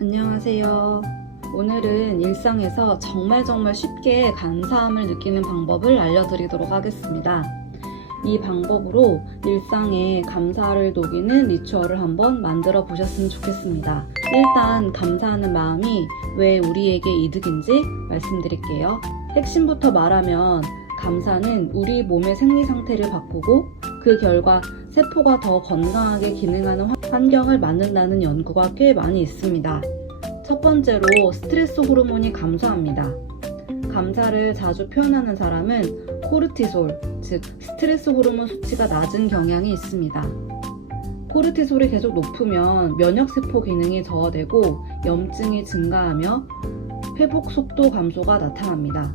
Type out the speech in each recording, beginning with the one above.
안녕하세요. 오늘은 일상에서 정말 쉽게 감사함을 느끼는 방법을 알려드리도록 하겠습니다. 이 방법으로 일상에 감사를 녹이는 리추얼을 한번 만들어 보셨으면 좋겠습니다. 일단 감사하는 마음이 왜 우리에게 이득인지 말씀드릴게요. 핵심부터 말하면 감사는 우리 몸의 생리 상태를 바꾸고 그 결과 세포가 더 건강하게 기능하는 환경을 만든다는 연구가 꽤 많이 있습니다. 첫 번째로 스트레스 호르몬이 감소합니다. 감사를 자주 표현하는 사람은 코르티솔, 즉 스트레스 호르몬 수치가 낮은 경향이 있습니다. 코르티솔이 계속 높으면 면역세포 기능이 저하되고 염증이 증가하며 회복 속도 감소가 나타납니다.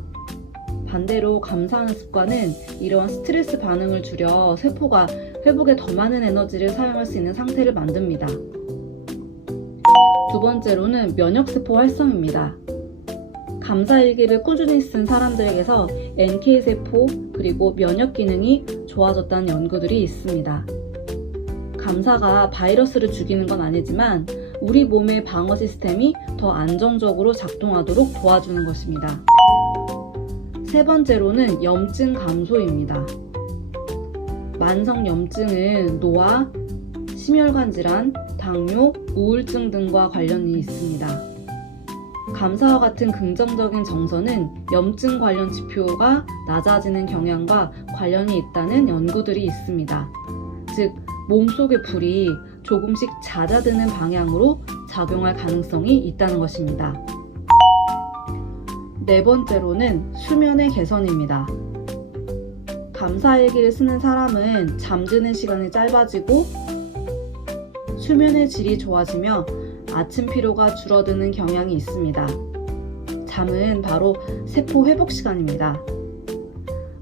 반대로 감사하는 습관은 이런 스트레스 반응을 줄여 세포가 회복에 더 많은 에너지를 사용할 수 있는 상태를 만듭니다. 두 번째로는 면역세포 활성입니다. 감사일기를 꾸준히 쓴 사람들에게서 NK세포 그리고 면역 기능이 좋아졌다는 연구들이 있습니다. 감사가 바이러스를 죽이는 건 아니지만 우리 몸의 방어 시스템이 더 안정적으로 작동하도록 도와주는 것입니다. 세 번째로는 염증 감소입니다. 만성 염증은 노화, 심혈관 질환, 당뇨, 우울증 등과 관련이 있습니다. 감사와 같은 긍정적인 정서는 염증 관련 지표가 낮아지는 경향과 관련이 있다는 연구들이 있습니다. 즉, 몸속의 불이 조금씩 잦아드는 방향으로 작용할 가능성이 있다는 것입니다. 네 번째로는 수면의 개선입니다. 감사일기를 쓰는 사람은 잠드는 시간이 짧아지고 수면의 질이 좋아지며 아침 피로가 줄어드는 경향이 있습니다. 잠은 바로 세포 회복 시간입니다.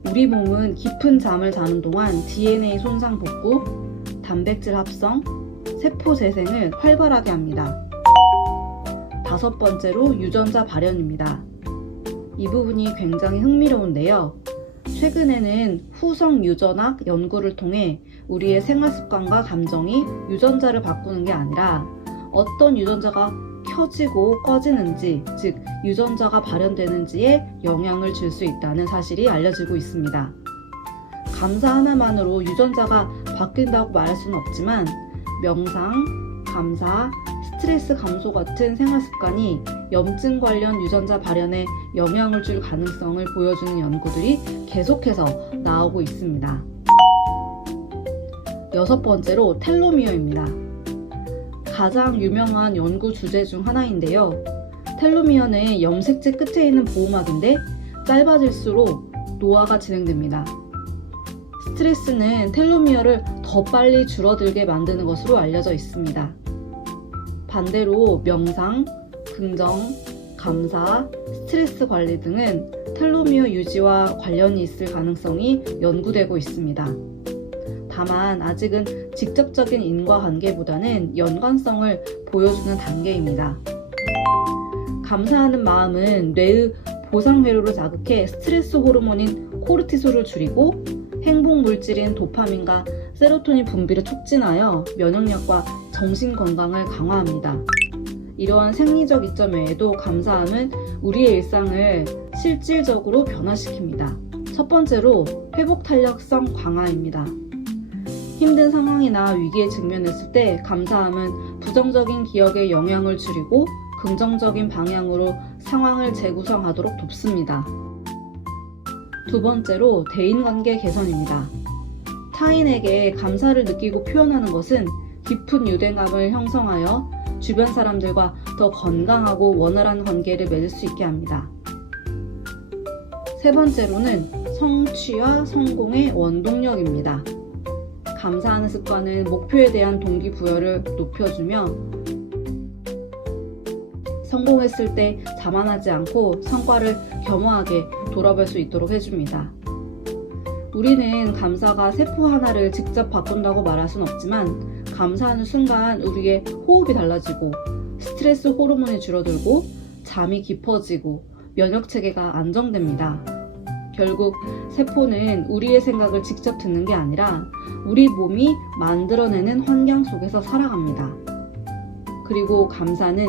우리 몸은 깊은 잠을 자는 동안 DNA 손상 복구, 단백질 합성, 세포 재생을 활발하게 합니다. 다섯 번째로 유전자 발현입니다. 이 부분이 굉장히 흥미로운데요. 최근에는 후성 유전학 연구를 통해 우리의 생활 습관과 감정이 유전자를 바꾸는 게 아니라 어떤 유전자가 켜지고 꺼지는지, 즉 유전자가 발현되는지에 영향을 줄 수 있다는 사실이 알려지고 있습니다. 감사 하나만으로 유전자가 바뀐다고 말할 수는 없지만 명상, 감사, 스트레스 감소 같은 생활 습관이 염증 관련 유전자 발현에 영향을 줄 가능성을 보여주는 연구들이 계속해서 나오고 있습니다. 여섯 번째로 텔로미어입니다. 가장 유명한 연구 주제 중 하나인데요. 텔로미어는 염색체 끝에 있는 보호막인데 짧아질수록 노화가 진행됩니다. 스트레스는 텔로미어를 더 빨리 줄어들게 만드는 것으로 알려져 있습니다. 반대로 명상, 긍정, 감사, 스트레스 관리 등은 텔로미어 유지와 관련이 있을 가능성이 연구되고 있습니다. 다만 아직은 직접적인 인과관계보다는 연관성을 보여주는 단계입니다. 감사하는 마음은 뇌의 보상회로를 자극해 스트레스 호르몬인 코르티솔을 줄이고 행복 물질인 도파민과 세로토닌 분비를 촉진하여 면역력과 정신 건강을 강화합니다. 이러한 생리적 이점 외에도 감사함은 우리의 일상을 실질적으로 변화시킵니다. 첫 번째로 회복 탄력성 강화입니다. 힘든 상황이나 위기에 직면했을 때 감사함은 부정적인 기억에 영향을 줄이고 긍정적인 방향으로 상황을 재구성하도록 돕습니다. 두 번째로 대인관계 개선입니다. 타인에게 감사를 느끼고 표현하는 것은 깊은 유대감을 형성하여 주변 사람들과 더 건강하고 원활한 관계를 맺을 수 있게 합니다. 세 번째로는 성취와 성공의 원동력입니다. 감사하는 습관은 목표에 대한 동기부여를 높여주며 성공했을 때 자만하지 않고 성과를 겸허하게 돌아볼 수 있도록 해줍니다. 우리는 감사가 세포 하나를 직접 바꾼다고 말할 순 없지만 감사하는 순간 우리의 호흡이 달라지고 스트레스 호르몬이 줄어들고 잠이 깊어지고 면역체계가 안정됩니다. 결국 세포는 우리의 생각을 직접 듣는 게 아니라 우리 몸이 만들어내는 환경 속에서 살아갑니다. 그리고 감사는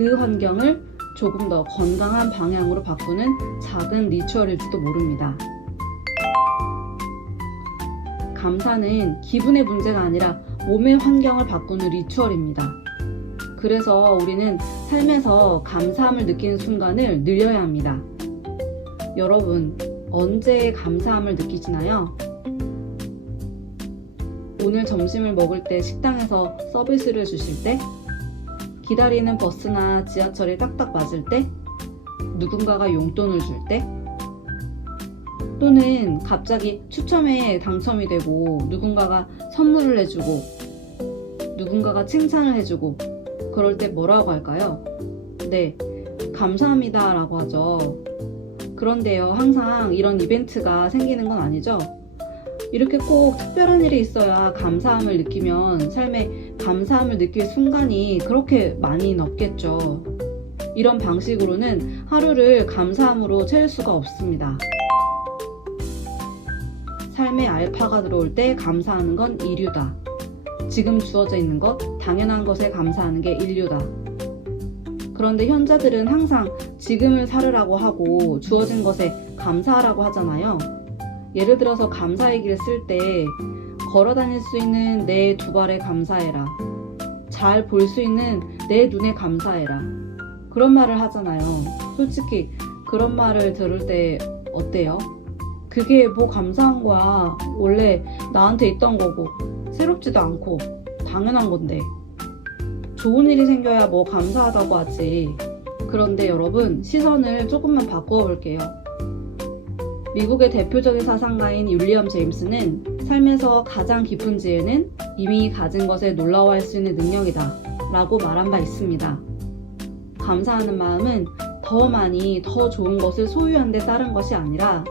그 환경을 조금 더 건강한 방향으로 바꾸는 작은 리추얼일지도 모릅니다. 감사는 기분의 문제가 아니라 몸의 환경을 바꾸는 리추얼입니다. 그래서 우리는 삶에서 감사함을 느끼는 순간을 늘려야 합니다. 여러분, 언제 감사함을 느끼시나요? 오늘 점심을 먹을 때 식당에서 서비스를 주실 때, 기다리는 버스나 지하철이 딱딱 맞을 때, 누군가가 용돈을 줄 때, 또는 갑자기 추첨에 당첨이 되고 누군가가 선물을 해주고 누군가가 칭찬을 해주고 그럴 때 뭐라고 할까요? 네, 감사합니다 라고 하죠. 그런데요, 항상 이런 이벤트가 생기는 건 아니죠. 이렇게 꼭 특별한 일이 있어야 감사함을 느끼면 삶에 감사함을 느낄 순간이 그렇게 많이는 없겠죠. 이런 방식으로는 하루를 감사함으로 채울 수가 없습니다. 삶의 알파가 들어올 때 감사하는 건 이류다. 지금 주어져 있는 것, 당연한 것에 감사하는 게 인류다. 그런데 현자들은 항상 지금을 살으라고 하고 주어진 것에 감사하라고 하잖아요. 예를 들어서 감사 얘기를 쓸 때 걸어 다닐 수 있는 내 두 발에 감사해라. 잘 볼 수 있는 내 눈에 감사해라. 그런 말을 하잖아요. 솔직히 그런 말을 들을 때 어때요? 그게 뭐 감사한 거야. 원래 나한테 있던 거고 새롭지도 않고 당연한 건데. 좋은 일이 생겨야 뭐 감사하다고 하지. 그런데 여러분, 시선을 조금만 바꾸어 볼게요. 미국의 대표적인 사상가인 윌리엄 제임스는 삶에서 가장 깊은 지혜는 이미 가진 것에 놀라워할 수 있는 능력이다 라고 말한 바 있습니다. 감사하는 마음은 더 많이 더 좋은 것을 소유한 데 따른 것이 아니라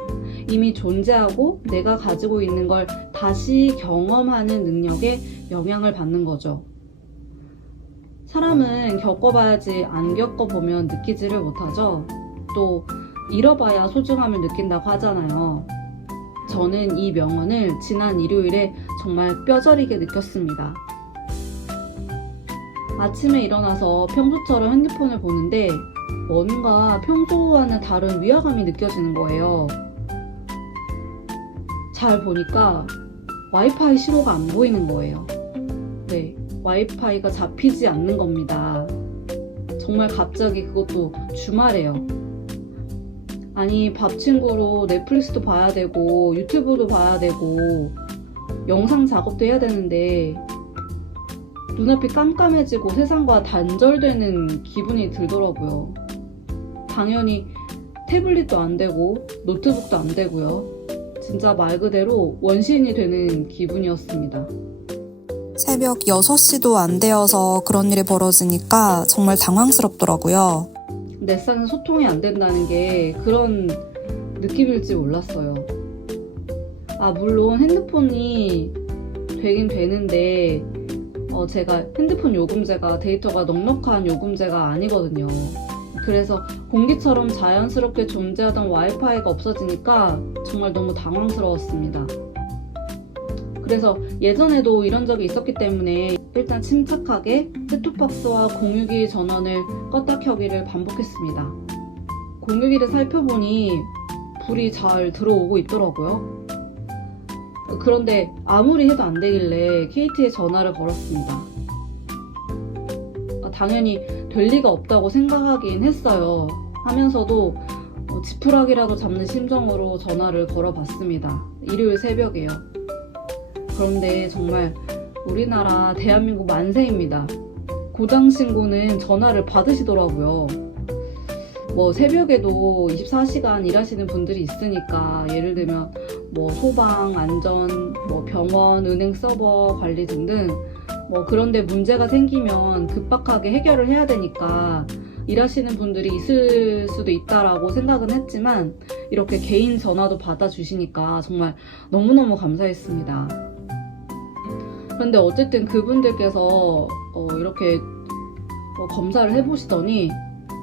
이미 존재하고 내가 가지고 있는 걸 다시 경험하는 능력에 영향을 받는 거죠. 사람은 겪어봐야지 안 겪어보면 느끼지를 못하죠. 또 잃어봐야 소중함을 느낀다고 하잖아요. 저는 이 명언을 지난 일요일에 정말 뼈저리게 느꼈습니다. 아침에 일어나서 평소처럼 핸드폰을 보는데 뭔가 평소와는 다른 위화감이 느껴지는 거예요. 잘 보니까 와이파이 신호가 안 보이는 거예요. 네, 와이파이가 잡히지 않는 겁니다. 정말 갑자기, 그것도 주말에요. 아니, 밥 친구로 넷플릭스도 봐야 되고 유튜브도 봐야 되고 영상 작업도 해야 되는데 눈앞이 깜깜해지고 세상과 단절되는 기분이 들더라고요. 당연히 태블릿도 안 되고 노트북도 안 되고요. 진짜 말 그대로 원시인이 되는 기분이었습니다. 새벽 6시도 안 되어서 그런 일이 벌어지니까 정말 당황스럽더라고요. 넷사는 소통이 안 된다는 게 그런 느낌일지 몰랐어요. 물론 핸드폰이 되긴 되는데 제가 핸드폰 요금제가 데이터가 넉넉한 요금제가 아니거든요. 그래서 공기처럼 자연스럽게 존재하던 와이파이가 없어지니까 정말 너무 당황스러웠습니다. 그래서 예전에도 이런 적이 있었기 때문에 일단 침착하게 셋톱박스와 공유기 전원을 껐다 켜기를 반복했습니다. 공유기를 살펴보니 불이 잘 들어오고 있더라고요. 그런데 아무리 해도 안 되길래 KT에 전화를 걸었습니다. 당연히 될 리가 없다고 생각하긴 했어요. 하면서도 지푸라기라도 잡는 심정으로 전화를 걸어봤습니다. 일요일 새벽에요. 그런데 정말 우리나라 대한민국 만세입니다. 고장 신고는 전화를 받으시더라고요. 새벽에도 24시간 일하시는 분들이 있으니까, 예를 들면 소방, 안전, 병원, 은행 서버 관리 등등 그런데 문제가 생기면 급박하게 해결을 해야 되니까 일하시는 분들이 있을 수도 있다라고 생각은 했지만 이렇게 개인 전화도 받아주시니까 정말 너무너무 감사했습니다. 그런데 어쨌든 그분들께서 이렇게 검사를 해보시더니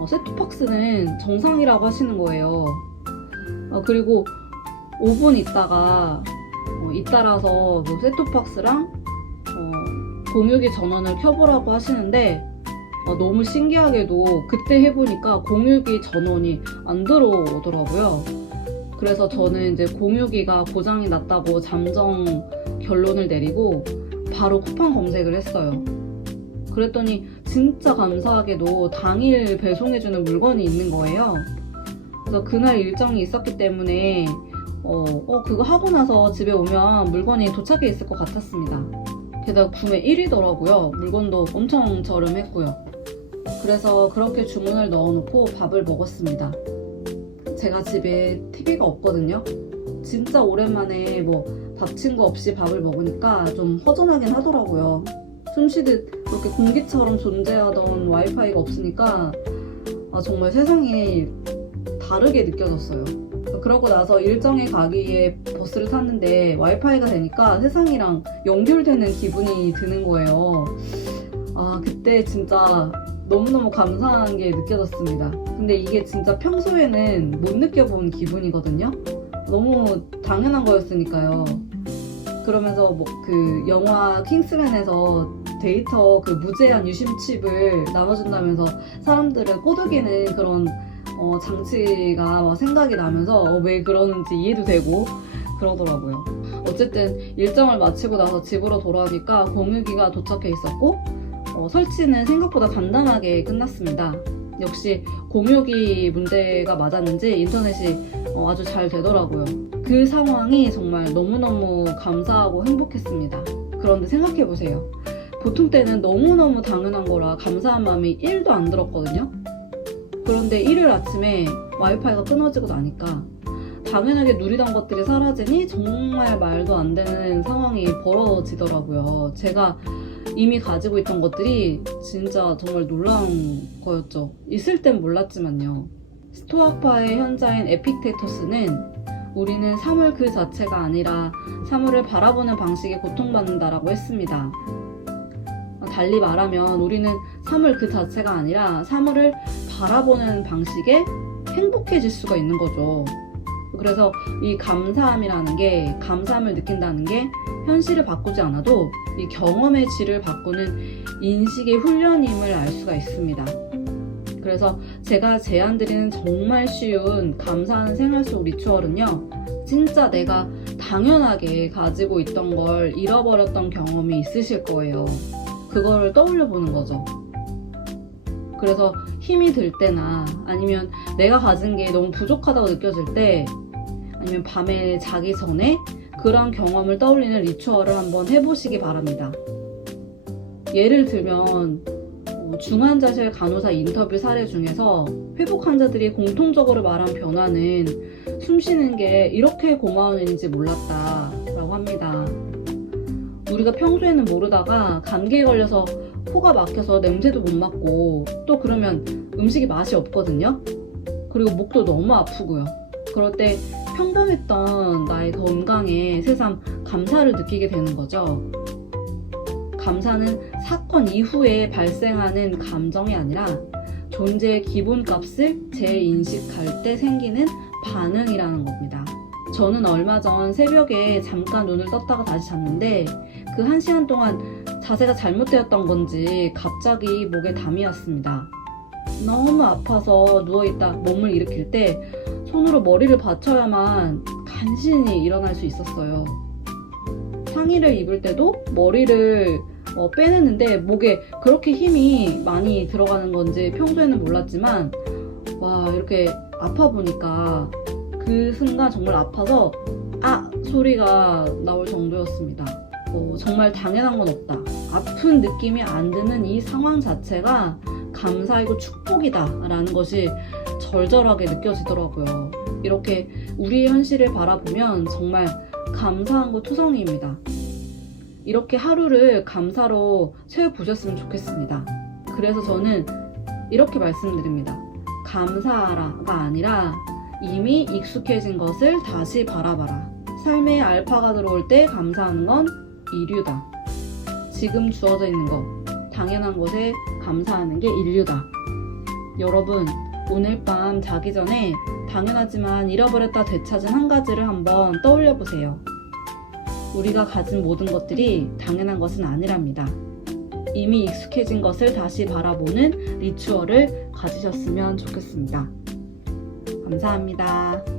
셋톱박스는 정상이라고 하시는 거예요. 그리고 5분 있다가 잇따라서 셋톱박스랑 공유기 전원을 켜보라고 하시는데 너무 신기하게도 그때 해보니까 공유기 전원이 안 들어오더라고요. 그래서 저는 이제 공유기가 고장이 났다고 잠정 결론을 내리고 바로 쿠팡 검색을 했어요. 그랬더니 진짜 감사하게도 당일 배송해주는 물건이 있는 거예요. 그래서 그날 일정이 있었기 때문에 그거 하고 나서 집에 오면 물건이 도착해 있을 것 같았습니다. 게다가 구매 1위더라고요. 물건도 엄청 저렴했고요. 그래서 그렇게 주문을 넣어놓고 밥을 먹었습니다. 제가 집에 TV가 없거든요. 진짜 오랜만에 밥 친구 없이 밥을 먹으니까 좀 허전하긴 하더라고요. 숨쉬듯 그렇게 공기처럼 존재하던 와이파이가 없으니까 정말 세상이 다르게 느껴졌어요. 그러고 나서 일정에 가기 위해 버스를 탔는데 와이파이가 되니까 세상이랑 연결되는 기분이 드는 거예요. 그때 진짜 너무너무 감사한 게 느껴졌습니다. 근데 이게 진짜 평소에는 못 느껴본 기분이거든요. 너무 당연한 거였으니까요. 그러면서 그 영화 킹스맨에서 데이터 그 무제한 유심칩을 나눠준다면서 사람들을 꼬드기는 그런 장치가 막 생각이 나면서 왜 그러는지 이해도 되고 그러더라고요. 어쨌든 일정을 마치고 나서 집으로 돌아오니까 공유기가 도착해 있었고 설치는 생각보다 간단하게 끝났습니다. 역시 공유기 문제가 맞았는지 인터넷이 아주 잘 되더라고요. 그 상황이 정말 너무너무 감사하고 행복했습니다. 그런데 생각해보세요. 보통 때는 너무너무 당연한 거라 감사한 마음이 1도 안 들었거든요. 그런데 일요일 아침에 와이파이가 끊어지고 나니까 당연하게 누리던 것들이 사라지니 정말 말도 안 되는 상황이 벌어지더라고요. 제가 이미 가지고 있던 것들이 진짜 정말 놀라운 거였죠. 있을 땐 몰랐지만요. 스토아파의 현자인 에픽테토스는 우리는 사물 그 자체가 아니라 사물을 바라보는 방식에 고통받는다라고 했습니다. 달리 말하면 우리는 사물 그 자체가 아니라 사물을 바라보는 방식에 행복해질 수가 있는 거죠. 그래서 이 감사함이라는 게, 감사함을 느낀다는 게 현실을 바꾸지 않아도 이 경험의 질을 바꾸는 인식의 훈련임을 알 수가 있습니다. 그래서 제가 제안드리는 정말 쉬운 감사하는 생활 속 리추얼은요, 진짜 내가 당연하게 가지고 있던 걸 잃어버렸던 경험이 있으실 거예요. 그거를 떠올려 보는 거죠. 그래서 힘이 들 때나 아니면 내가 가진 게 너무 부족하다고 느껴질 때, 아니면 밤에 자기 전에 그런 경험을 떠올리는 리추얼을 한번 해보시기 바랍니다. 예를 들면 중환자실 간호사 인터뷰 사례 중에서 회복 환자들이 공통적으로 말한 변화는 숨쉬는 게 이렇게 고마운 일인지 몰랐다 라고 합니다. 우리가 평소에는 모르다가 감기에 걸려서 코가 막혀서 냄새도 못 맡고 또 그러면 음식이 맛이 없거든요. 그리고 목도 너무 아프고요. 그럴 때 평범했던 나의 건강에 새삼 감사를 느끼게 되는 거죠. 감사는 사건 이후에 발생하는 감정이 아니라 존재의 기본값을 재인식할 때 생기는 반응이라는 겁니다. 저는 얼마 전 새벽에 잠깐 눈을 떴다가 다시 잤는데 그 1시간 동안 자세가 잘못되었던 건지 갑자기 목에 담이 왔습니다. 너무 아파서 누워있다 몸을 일으킬 때 손으로 머리를 받쳐야만 간신히 일어날 수 있었어요. 상의를 입을 때도 머리를 빼내는데 목에 그렇게 힘이 많이 들어가는 건지 평소에는 몰랐지만 이렇게 아파 보니까 그 순간 정말 아파서 소리가 나올 정도였습니다. 정말 당연한 건 없다. 아픈 느낌이 안 드는 이 상황 자체가 감사이고 축복이다 라는 것이 절절하게 느껴지더라고요. 이렇게 우리의 현실을 바라보면 정말 감사한 것 투성이입니다. 이렇게 하루를 감사로 채워보셨으면 좋겠습니다. 그래서 저는 이렇게 말씀드립니다. 감사하라가 아니라 이미 익숙해진 것을 다시 바라봐라. 삶에 알파가 들어올 때 감사하는 건 이류다. 지금 주어져 있는 것, 당연한 것에 감사하는 게 인류다. 여러분, 오늘 밤 자기 전에 당연하지만 잃어버렸다 되찾은 한 가지를 한번 떠올려 보세요. 우리가 가진 모든 것들이 당연한 것은 아니랍니다. 이미 익숙해진 것을 다시 바라보는 리추얼을 가지셨으면 좋겠습니다. 감사합니다.